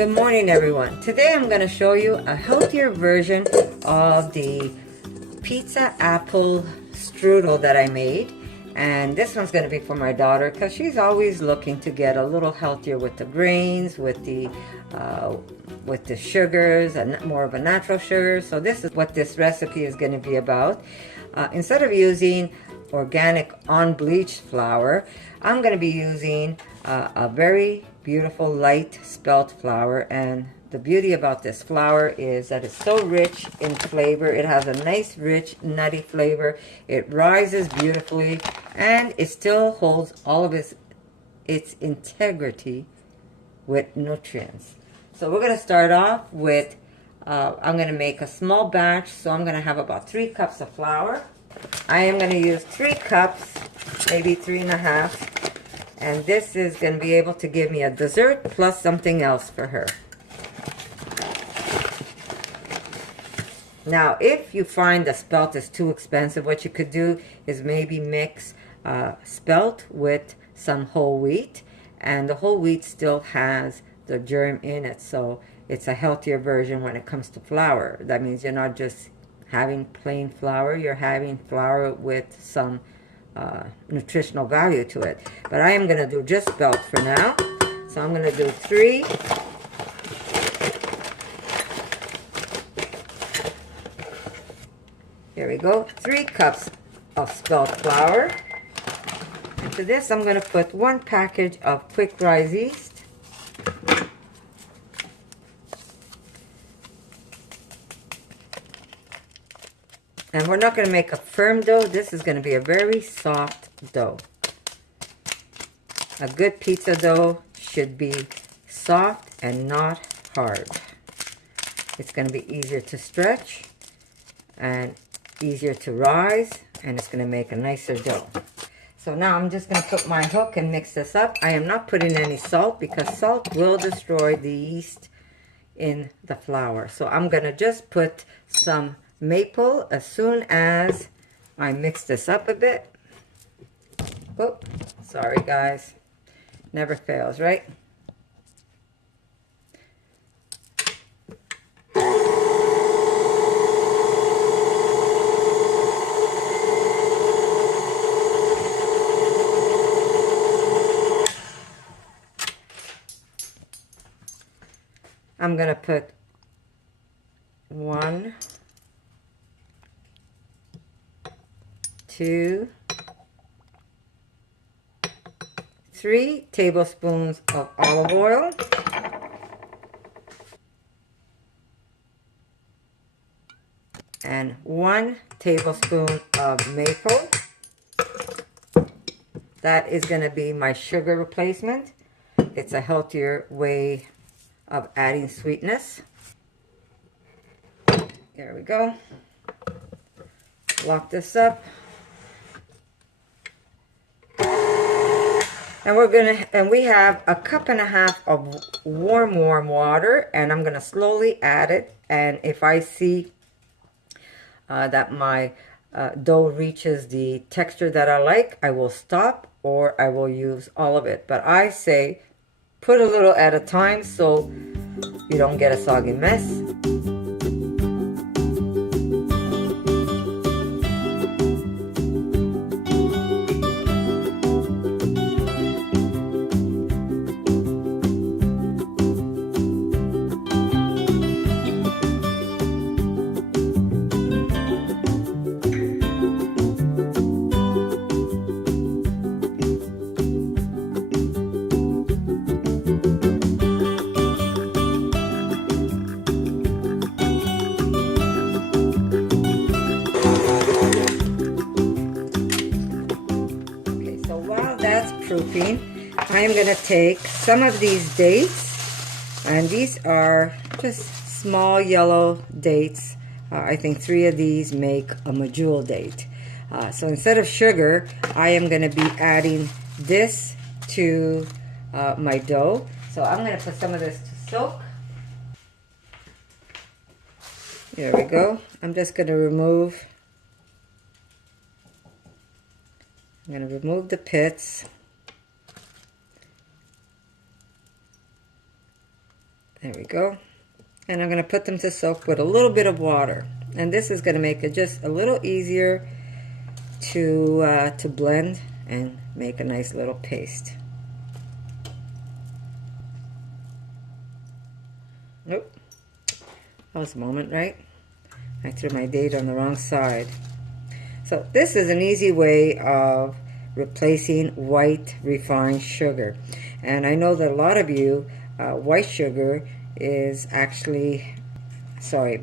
Good morning, everyone. Today I'm going to show you a healthier version of the pizza apple strudel that I made. And this one's going to be for my daughter because she's always looking to get a little healthier with the grains, with the sugars, and more of a natural sugar. So this is what this recipe is going to be about. Instead of using organic unbleached flour, I'm going to be using a very beautiful light spelt flour. And the beauty about this flour is that it's so rich in flavor. It has a nice rich nutty flavor. It rises beautifully and it still holds all of its integrity with nutrients. So we're going to start off with I'm going to make a small batch, so I'm going to have about 3 cups of flour. I am going to use 3 cups, maybe 3.5, and this is going to be able to give me a dessert plus something else for her. Now, if you find the spelt is too expensive, what you could do is maybe mix spelt with some whole wheat, and the whole wheat still has the germ in it, so it's a healthier version when it comes to flour. That means you're not just having plain flour, you're having flour with some nutritional value to it. But I am going to do just spelt for now, so I'm going to do 3. Here we go, 3 cups of spelt flour. And to this I'm going to put 1 package of quick rise yeast. And we're not going to make a firm dough. This is going to be a very soft dough. A good pizza dough should be soft and not hard. It's going to be easier to stretch and easier to rise, and it's going to make a nicer dough. So now I'm just going to put my hook and mix this up. I am not putting any salt because salt will destroy the yeast in the flour. So I'm going to just put some maple as soon as I mix this up a bit. Oh, sorry guys. Never fails, right? I'm going to put 1, 2, 3 tablespoons of olive oil, and 1 tablespoon of maple. That is going to be my sugar replacement. It's a healthier way of adding sweetness. There we go. Lock this up. And we have a 1.5 cups of warm water, and I'm gonna slowly add it. And if I see that my dough reaches the texture that I like, I will stop or I will use all of it. But I say put a little at a time so you don't get a soggy mess. Proofing, I am going to take some of these dates, and these are just small yellow dates. I think 3 of these make a medjool date. So instead of sugar, I am going to be adding this to my dough. So I'm going to put some of this to soak. There we go. I'm just going to remove the pits. There we go. And I'm going to put them to soak with a little bit of water. And this is going to make it just a little easier to blend and make a nice little paste. Nope. That was a moment, right? I threw my date on the wrong side. So this is an easy way of replacing white refined sugar. And I know that a lot of you, white sugar is actually,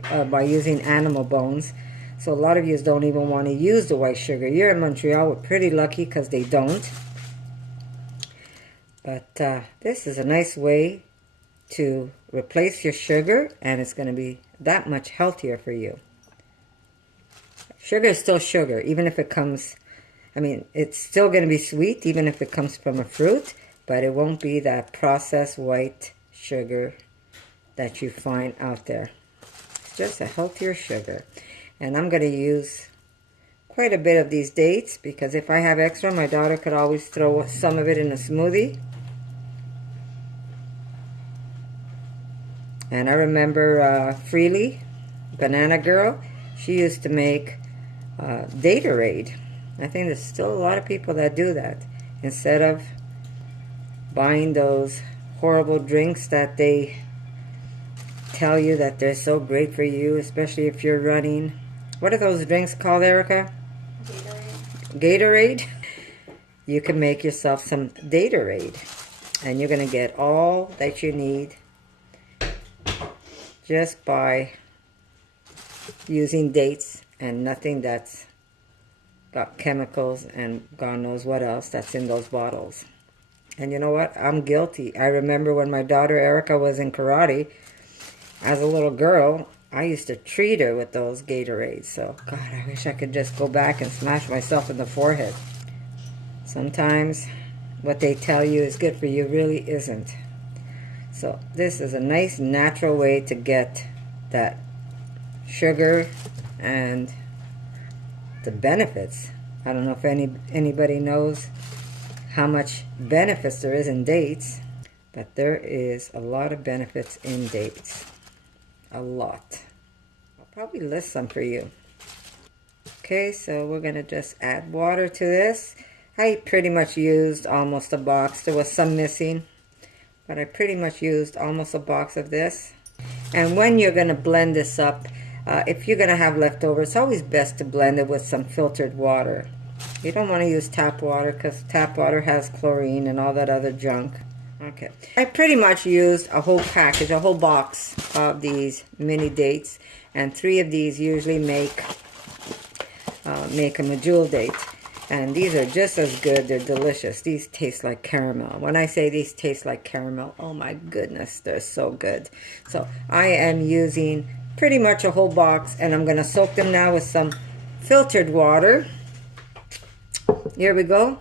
by using animal bones. So a lot of you don't even want to use the white sugar. You're in Montreal, we're pretty lucky because they don't. But this is a nice way to replace your sugar, and it's going to be that much healthier for you. Sugar is still sugar, even if it comes, it's still going to be sweet, even if it comes from a fruit, but it won't be that processed white sugar that you find out there. It's just a healthier sugar. And I'm going to use quite a bit of these dates, because if I have extra, my daughter could always throw some of it in a smoothie. And I remember Freely, Banana Girl, she used to make Datorade. I think there's still a lot of people that do that. Instead of buying those horrible drinks that they tell you that they're so great for you, especially if you're running. What are those drinks called, Erica? Gatorade. You can make yourself some Datorade, and you're going to get all that you need just by using dates and nothing that's got chemicals and God knows what else that's in those bottles. And you know what? I'm guilty. I remember when my daughter Erica was in karate, as a little girl, I used to treat her with those Gatorades. So, God, I wish I could just go back and smash myself in the forehead. Sometimes what they tell you is good for you really isn't. So this is a nice natural way to get that sugar and the benefits. I don't know if anybody knows how much benefits there is in dates, but there is a lot of benefits in dates. A lot. I'll probably list some for you. Okay, so we're going to just add water to this. I pretty much used almost a box. There was some missing, but I pretty much used almost a box of this. And when you're going to blend this up, if you're going to have leftovers, it's always best to blend it with some filtered water. You don't want to use tap water because tap water has chlorine and all that other junk. Okay, I pretty much used a whole package, a whole box of these mini dates, and 3 of these usually make a medjool date. And these are just as good. They're delicious. These taste like caramel. When I say these taste like caramel, oh my goodness, they're so good. So I am using pretty much a whole box, and I'm going to soak them now with some filtered water. Here we go.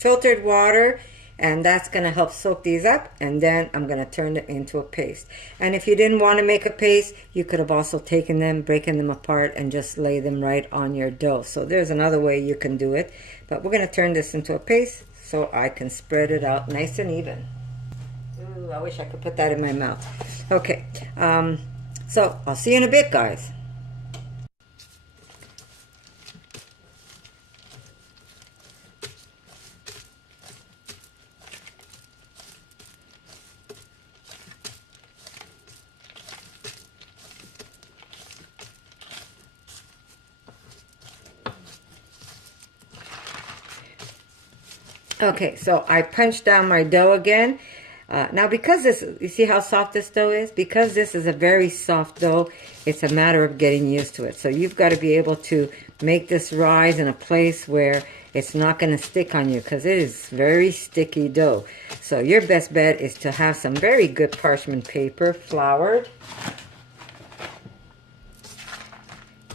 Filtered water. And that's going to help soak these up, and then I'm going to turn it into a paste. And if you didn't want to make a paste, you could have also taken them, breaking them apart, and just lay them right on your dough. So there's another way you can do it. But we're going to turn this into a paste so I can spread it out nice and even. Ooh, I wish I could put that in my mouth. Okay, so I'll see you in a bit, guys. Okay, so I punched down my dough again. Now because this, you see how soft this dough is? Because this is a very soft dough, it's a matter of getting used to it. So you've got to be able to make this rise in a place where it's not going to stick on you, because it is very sticky dough. So your best bet is to have some very good parchment paper, floured.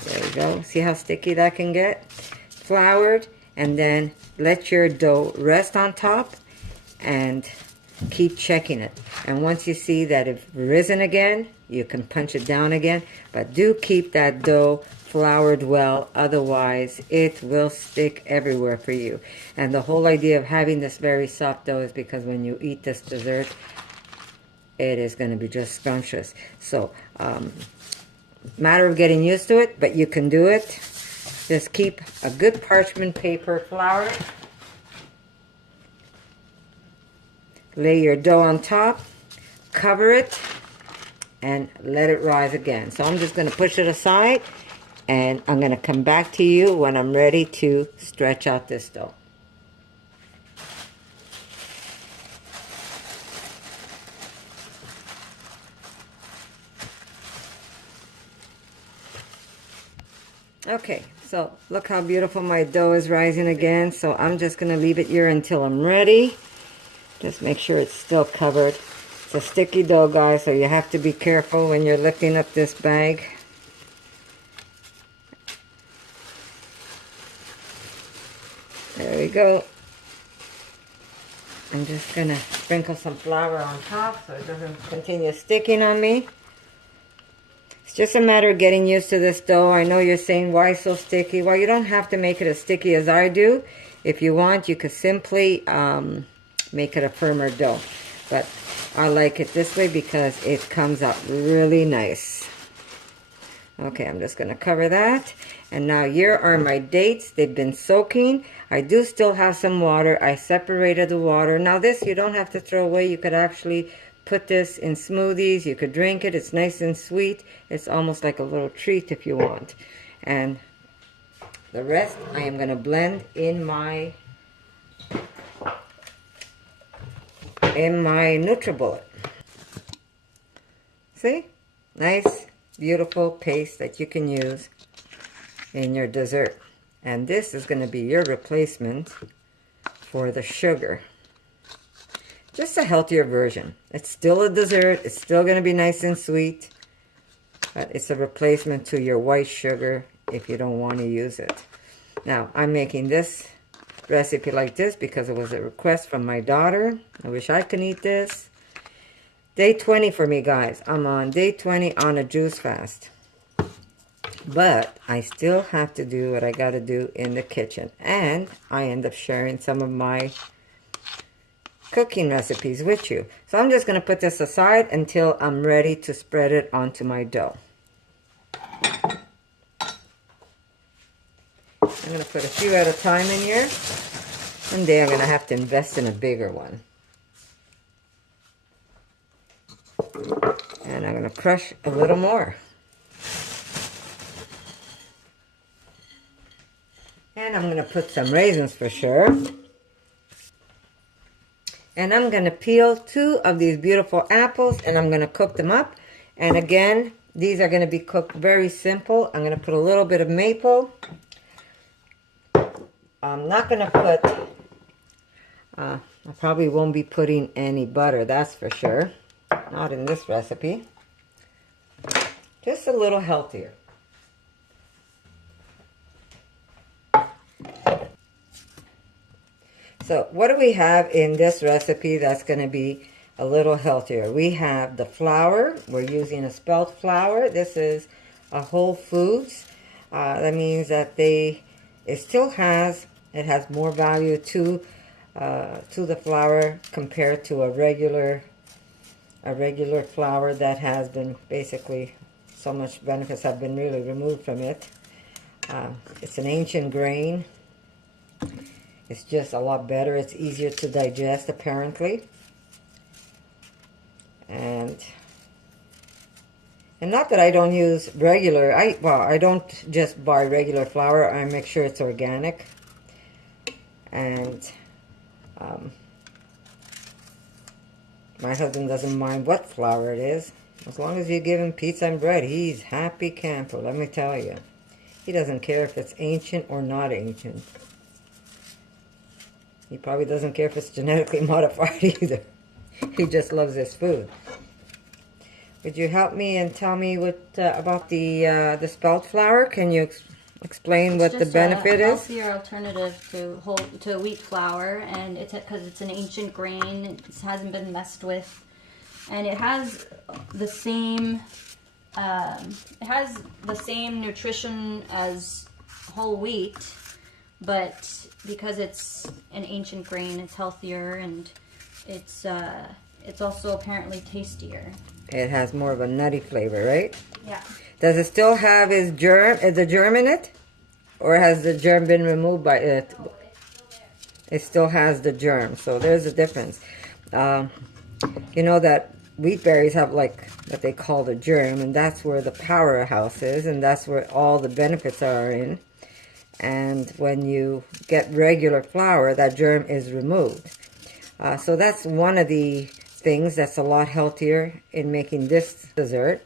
There we go. See how sticky that can get? Floured, and then let your dough rest on top and keep checking it. And once you see that it's risen again, you can punch it down again. But do keep that dough floured well, otherwise it will stick everywhere for you. And the whole idea of having this very soft dough is because when you eat this dessert, it is going to be just scrumptious. So, matter of getting used to it, but you can do it. Just keep a good parchment paper flour. Lay your dough on top, cover it, and let it rise again. So I'm just going to push it aside, and I'm going to come back to you when I'm ready to stretch out this dough. Okay, so look how beautiful my dough is rising again. So I'm just going to leave it here until I'm ready. Just make sure it's still covered. It's a sticky dough, guys, so you have to be careful when you're lifting up this bag. There we go. I'm just going to sprinkle some flour on top so it doesn't continue sticking on me. It's just a matter of getting used to this dough. I know you're saying, why so sticky? Well, you don't have to make it as sticky as I do. If you want, you could simply make it a firmer dough. But I like it this way because it comes out really nice. Okay, I'm just going to cover that. And now here are my dates. They've been soaking. I do still have some water. I separated the water. Now this you don't have to throw away. You could actually put this in smoothies. You could drink it. It's nice and sweet. It's almost like a little treat if you want. And the rest I am going to blend in my NutriBullet. See? Nice, beautiful paste that you can use in your dessert. And this is going to be your replacement for the sugar. Just a healthier version. It's still a dessert. It's still going to be nice and sweet. But it's a replacement to your white sugar if you don't want to use it. Now, I'm making this recipe like this because it was a request from my daughter. I wish I could eat this. Day 20 for me, guys. I'm on day 20 on a juice fast. But I still have to do what I got to do in the kitchen. And I end up sharing some of my cooking recipes with you. So I'm just going to put this aside until I'm ready to spread it onto my dough. I'm going to put a few at a time in here. One day I'm going to have to invest in a bigger one. And I'm going to crush a little more. And I'm going to put some raisins for sure. And I'm going to peel 2 of these beautiful apples and I'm going to cook them up. And again, these are going to be cooked very simple. I'm going to put a little bit of maple. I'm not going to put, I probably won't be putting any butter, that's for sure. Not in this recipe. Just a little healthier. So what do we have in this recipe that's going to be a little healthier? We have the flour. We're using a spelt flour. This is a Whole Foods. That means that it has more value to the flour compared to a regular flour that has been basically so much benefits have been really removed from it. It's an ancient grain. It's just a lot better. It's easier to digest, apparently. And not that I don't use regular, I don't just buy regular flour. I make sure it's organic. And my husband doesn't mind what flour it is. As long as you give him pizza and bread, he's happy camper, let me tell you. He doesn't care if it's ancient or not ancient. He probably doesn't care if it's genetically modified either. He just loves his food. Would you help me and tell me what about the spelt flour? Can you explain what the benefit is? It's just a healthier alternative to wheat flour, and it's because it's an ancient grain. It hasn't been messed with, and it has the same nutrition as whole wheat, but because it's an ancient grain, it's healthier, and it's it's also apparently tastier. It has more of a nutty flavor, right? Yeah. Does it still have its germ, the germ in it? Or has the germ been removed by it? It still has the germ, so there's a difference. You know that wheat berries have like what they call the germ, and that's where the powerhouse is, and that's where all the benefits are in. And when you get regular flour, that germ is removed. So that's one of the things that's a lot healthier in making this dessert.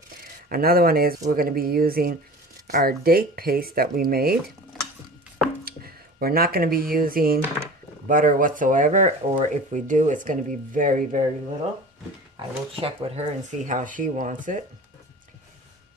Another one is we're going to be using our date paste that we made. We're not going to be using butter whatsoever, or if we do, it's going to be very, very little. I will check with her and see how she wants it.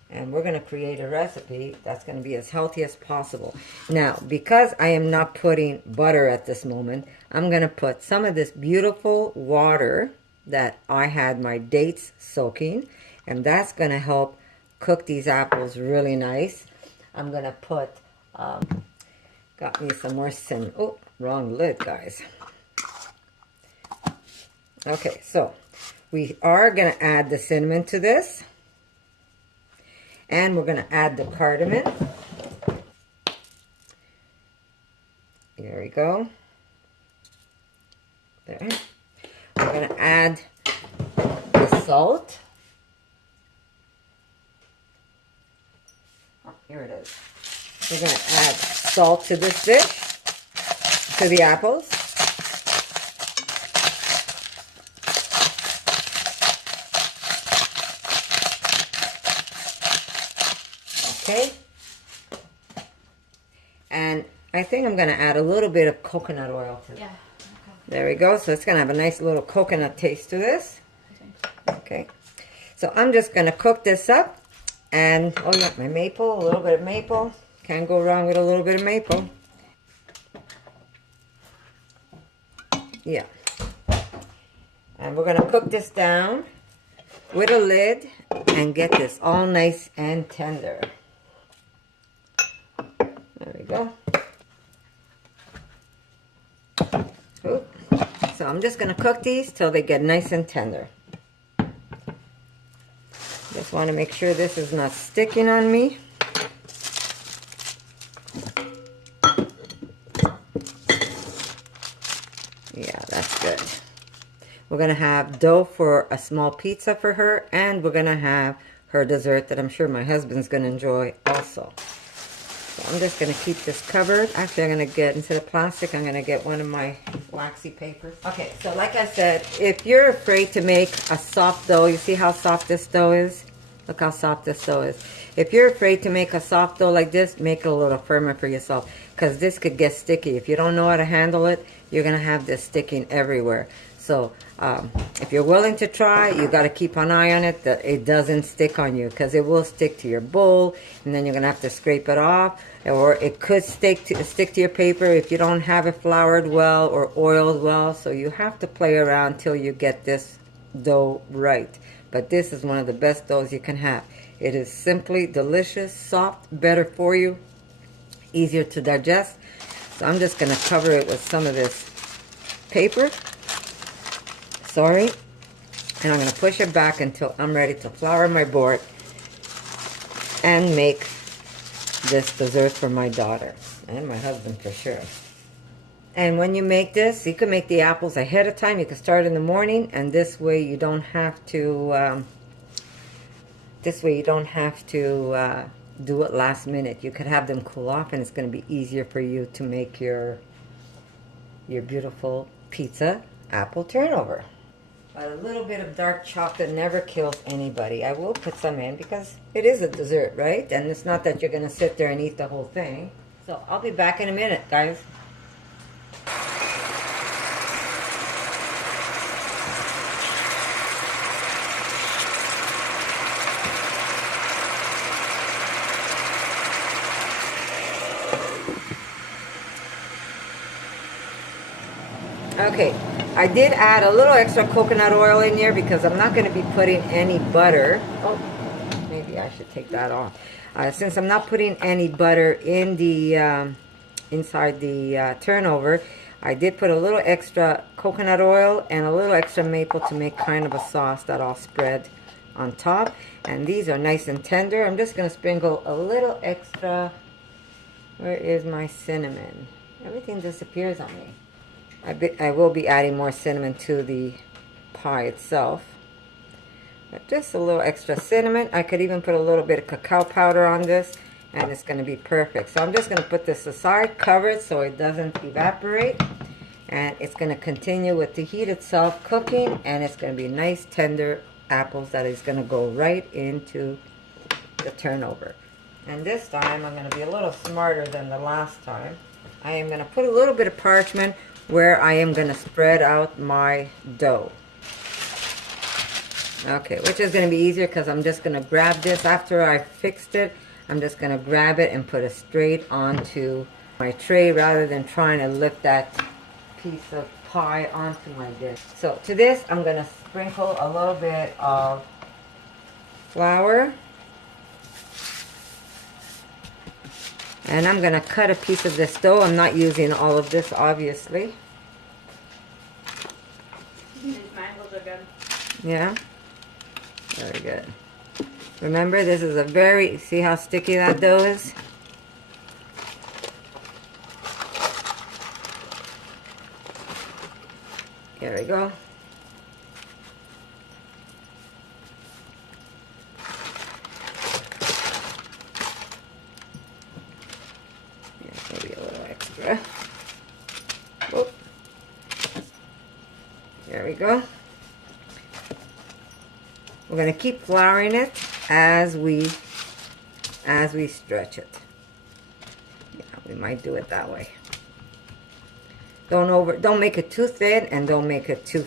And we're going to create a recipe that's going to be as healthy as possible. Now, because I am not putting butter at this moment, I'm going to put some of this beautiful water that I had my dates soaking, and that's going to help cook these apples really nice. I'm going to put, got me some more cinnamon. Oh, wrong lid, guys. Okay, so we are going to add the cinnamon to this. And we're going to add the cardamom. There we go. There. We're going to add the salt. Oh, here it is. We're going to add salt to this dish, to the apples. Okay, and I think I'm going to add a little bit of coconut oil to it. Yeah. There we go. So it's going to have a nice little coconut taste to this. Okay, so I'm just going to cook this up, and oh yeah, my maple, a little bit of maple. Can't go wrong with a little bit of maple. Yeah, and we're going to cook this down with a lid and get this all nice and tender. There we go. Oop. So I'm just going to cook these till they get nice and tender. Just want to make sure this is not sticking on me. Yeah, that's good. We're going to have dough for a small pizza for her, and we're going to have her dessert that I'm sure my husband's going to enjoy also. So I'm just going to keep this covered. Actually, I'm going to get, instead of plastic, I'm going to get one of my waxy papers. Okay, so like I said, if you're afraid to make a soft dough, you see how soft this dough is? Look how soft this dough is. If you're afraid to make a soft dough like this, make it a little firmer for yourself, because this could get sticky. If you don't know how to handle it, you're going to have this sticking everywhere. So if you're willing to try, you got to keep an eye on it that it doesn't stick on you, because it will stick to your bowl, and then you're going to have to scrape it off, or it could stick to your paper if you don't have it floured well or oiled well. So you have to play around till you get this dough right. But this is one of the best doughs you can have. It is simply delicious, soft, better for you, easier to digest. So I'm just going to cover it with some of this paper. Sorry. And I'm going to push it back until I'm ready to flour my board and make this dessert for my daughter and my husband for sure. And when you make this, you can make the apples ahead of time. You can start in the morning, and this way you don't have to do it last minute. You could have them cool off, and it's going to be easier for you to make your beautiful pizza apple turnover. But a little bit of dark chocolate never kills anybody. I will put some in because it is a dessert, right? And it's not that you're going to sit there and eat the whole thing. So I'll be back in a minute, guys. Okay, I did add a little extra coconut oil in here because I'm not going to be putting any butter. Oh, maybe I should take that off. Since I'm not putting any butter in the inside the turnover, I did put a little extra coconut oil and a little extra maple to make kind of a sauce that I'll spread on top. And these are nice and tender. I'm just going to sprinkle a little extra. Where is my cinnamon? Everything disappears on me. I will be adding more cinnamon to the pie itself. But just a little extra cinnamon. I could even put a little bit of cacao powder on this, and it's going to be perfect. So I'm just going to put this aside, cover it so it doesn't evaporate. And it's going to continue with the heat itself cooking, and it's going to be nice tender apples that is going to go right into the turnover. And this time I'm going to be a little smarter than the last time. I am going to put a little bit of parchment where I am going to spread out my dough. Okay, which is going to be easier because I'm just going to grab this after I fixed it. I'm just going to grab it and put it straight onto my tray rather than trying to lift that piece of pie onto my dish. So to this, I'm going to sprinkle a little bit of flour. And I'm going to cut a piece of this dough. I'm not using all of this, obviously. These mangoes are good. Yeah? Very good. Remember, this is a very, see how sticky that dough is? There we go. Yeah, maybe a little extra. Whoop. There we go. We're going to keep flouring it as we stretch it. Yeah, we might do it that way. Don't make it too thin and don't make it too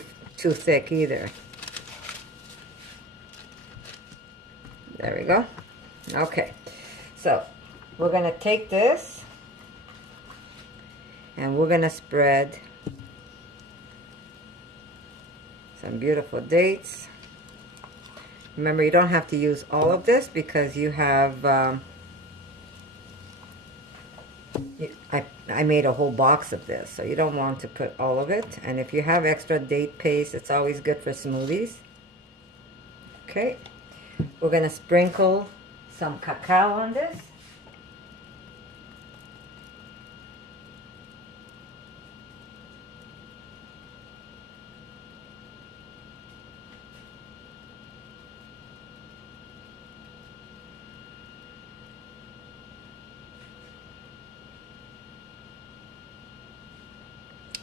thick either. There we go. Okay. So, we're going to take this and we're going to spread some beautiful dates. Remember, you don't have to use all of this because you have, I made a whole box of this, so you don't want to put all of it. And if you have extra date paste, it's always good for smoothies. Okay, we're going to sprinkle some cacao on this.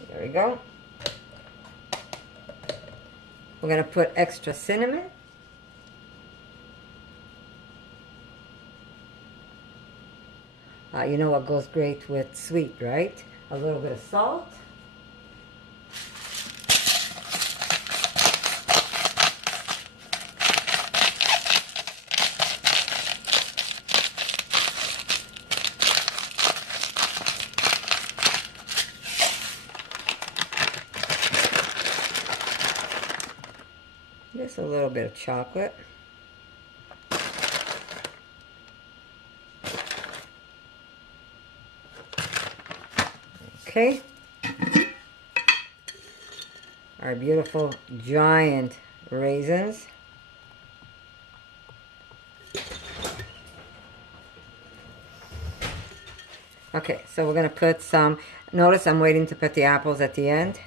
There we go. We're going to put extra cinnamon. You know what goes great with sweet, right? A little bit of salt. Just a little bit of chocolate. Okay. Our beautiful giant raisins. Okay, so we're going to put some, notice I'm waiting to put the apples at the end.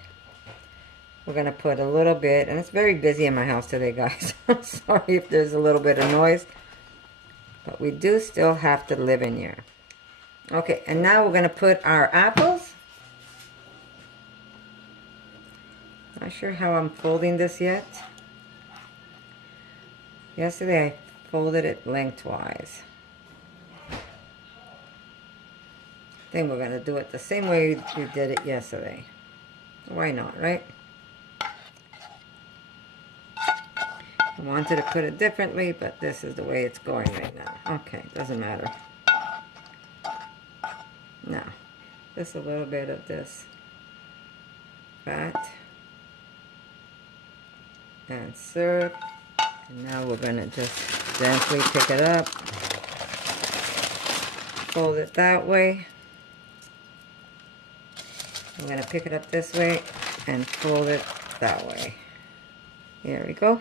We're going to put a little bit, and it's very busy in my house today, guys. I'm sorry if there's a little bit of noise, but we do still have to live in here. Okay, and now we're going to put our apples. Not sure how I'm folding this yet. Yesterday I folded it lengthwise. I think we're going to do it the same way we did it yesterday. Why not, right? I wanted to put it differently, but this is the way it's going right now. Okay, doesn't matter. Now, just a little bit of this fat and syrup. And now we're going to just gently pick it up. Fold it that way. I'm going to pick it up this way and fold it that way. There we go.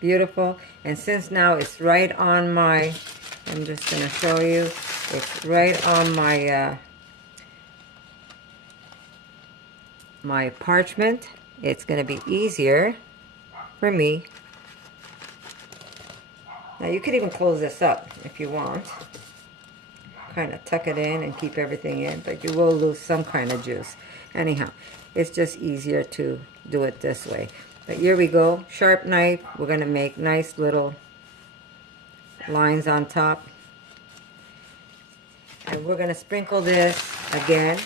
Beautiful. And since now it's right on my, I'm just going to show you, it's right on my my parchment. It's going to be easier for me. Now you could even close this up if you want. Kind of tuck it in and keep everything in, but you will lose some kind of juice. Anyhow, it's just easier to do it this way. But here we go, sharp knife. We're going to make nice little lines on top. And we're going to sprinkle this again.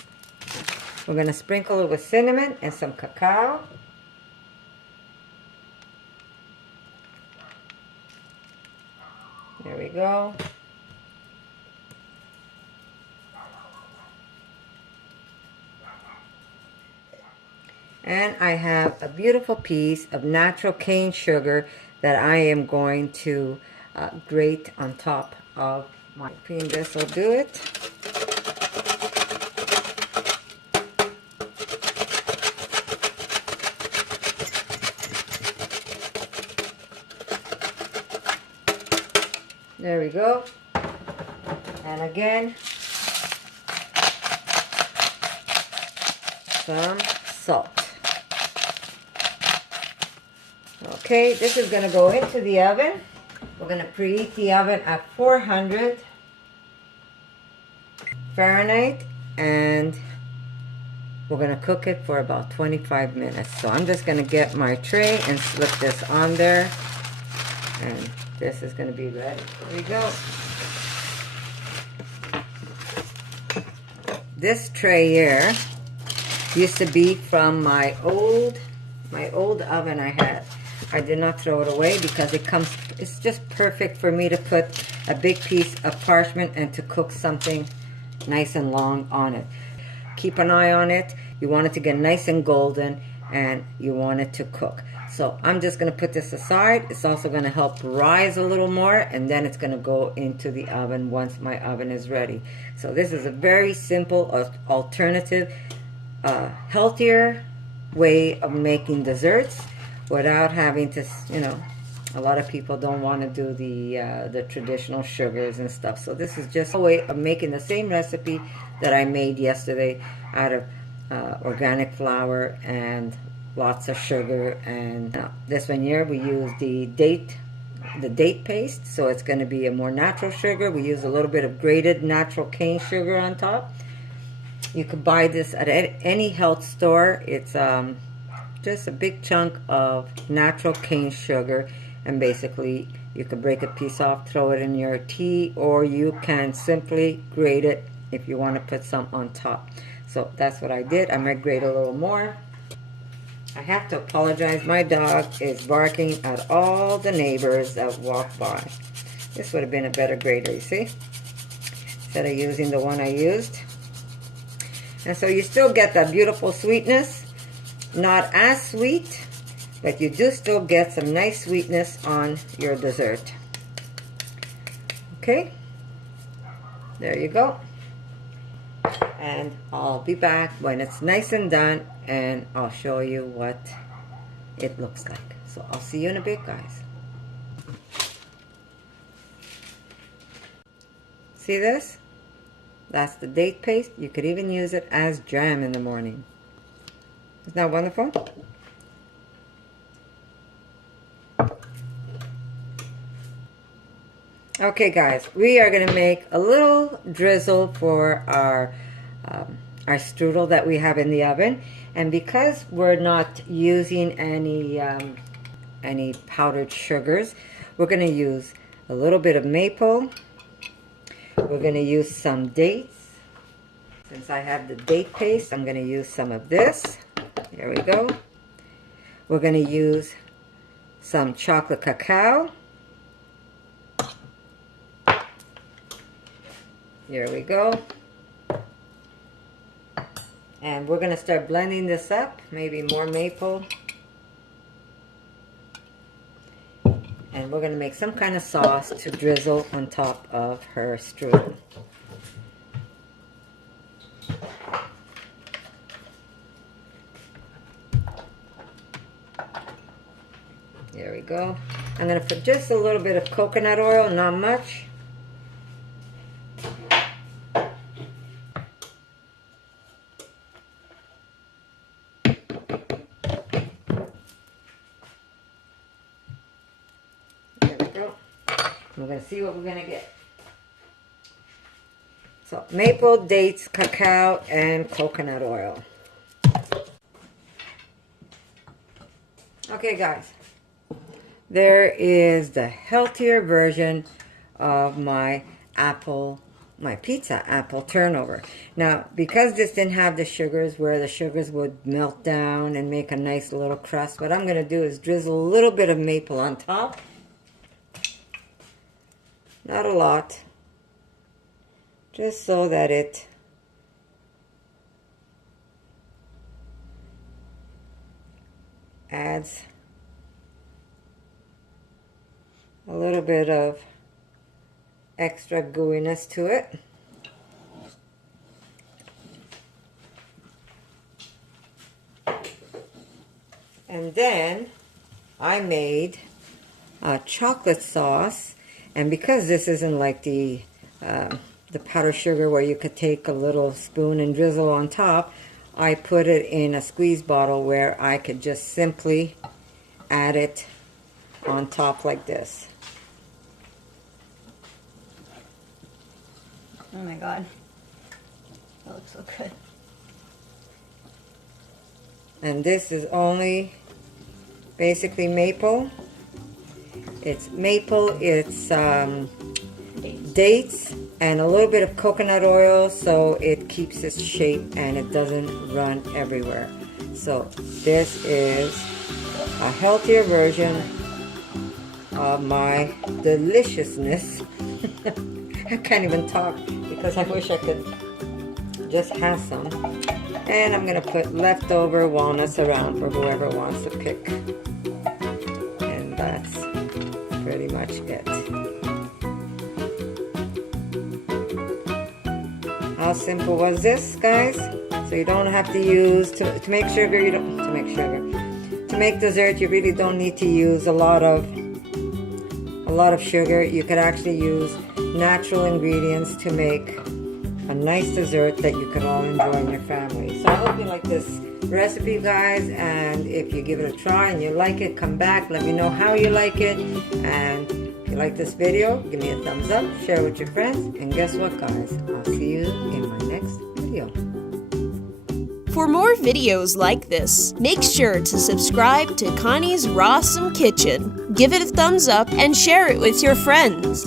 We're going to sprinkle it with cinnamon and some cacao. There we go. And I have a beautiful piece of natural cane sugar that I am going to grate on top of my cream. This will do it. There we go. And again, some salt. Okay, this is going to go into the oven. We're going to preheat the oven at 400 Fahrenheit, and we're going to cook it for about 25 minutes. So I'm just going to get my tray and slip this on there, and this is going to be ready. There we go. This tray here used to be from my old oven I had. I did not throw it away because it's just perfect for me to put a big piece of parchment and to cook something nice and long on it. Keep an eye on it. You want it to get nice and golden, and you want it to cook. So I'm just going to put this aside. It's also going to help rise a little more, and then it's going to go into the oven once my oven is ready. So this is a very simple alternative, healthier way of making desserts without having to, you know, a lot of people don't want to do the traditional sugars and stuff. So this is just a way of making the same recipe that I made yesterday out of organic flour and lots of sugar. And this one here, we use the date paste, so it's going to be a more natural sugar. We use a little bit of grated natural cane sugar on top. You could buy this at any health store. It's just a big chunk of natural cane sugar, and basically you could break a piece off, throw it in your tea, or you can simply grate it if you want to put some on top. So that's what I did. I might grate a little more. I have to apologize. My dog is barking at all the neighbors that walk by. This would have been a better grater, you see, instead of using the one I used. And so you still get that beautiful sweetness. Not as sweet, but you do still get some nice sweetness on your dessert. Okay, there you go. And I'll be back when it's nice and done, and I'll show you what it looks like. So I'll see you in a bit, guys. See this? That's the date paste. You could even use it as jam in the morning. Isn't that wonderful? Okay, guys, we are going to make a little drizzle for our strudel that we have in the oven. And because we're not using any powdered sugars, we're going to use a little bit of maple. We're going to use some dates. Since I have the date paste, I'm going to use some of this. There we go. We're going to use some chocolate cacao. Here we go. And we're going to start blending this up. Maybe more maple. And we're going to make some kind of sauce to drizzle on top of her strudel. go. I'm going to put just a little bit of coconut oil, not much. There we go. We're going to see what we're going to get. So, maple, dates, cacao, and coconut oil. Okay, guys. There is the healthier version of my pizza apple turnover. Now, because this didn't have the sugars where the sugars would melt down and make a nice little crust, what I'm going to do is drizzle a little bit of maple on top. Not a lot. Just so that it adds a little bit of extra gooiness to it. And then I made a chocolate sauce, and because this isn't like the powdered sugar where you could take a little spoon and drizzle on top, I put it in a squeeze bottle where I could just simply add it on top like this. Oh my god. That looks so good. And this is only basically maple. It's maple, it's dates, and a little bit of coconut oil so it keeps its shape and it doesn't run everywhere. So this is a healthier version of my deliciousness. I can't even talk because I wish I could just have some. And I'm going to put leftover walnuts around for whoever wants to pick. And that's pretty much it. How simple was this, guys? So you don't have to use, to make sugar, to make dessert, you really don't need to use a lot of sugar. You could actually use natural ingredients to make a nice dessert that you could all enjoy in your family. So I hope you like this recipe, guys, and if you give it a try and you like it, come back, let me know how you like it, and if you like this video, give me a thumbs up, share it with your friends, and guess what, guys? I'll see you in my next video. For more videos like this, make sure to subscribe to Connie's RAWsome Kitchen, give it a thumbs up, and share it with your friends.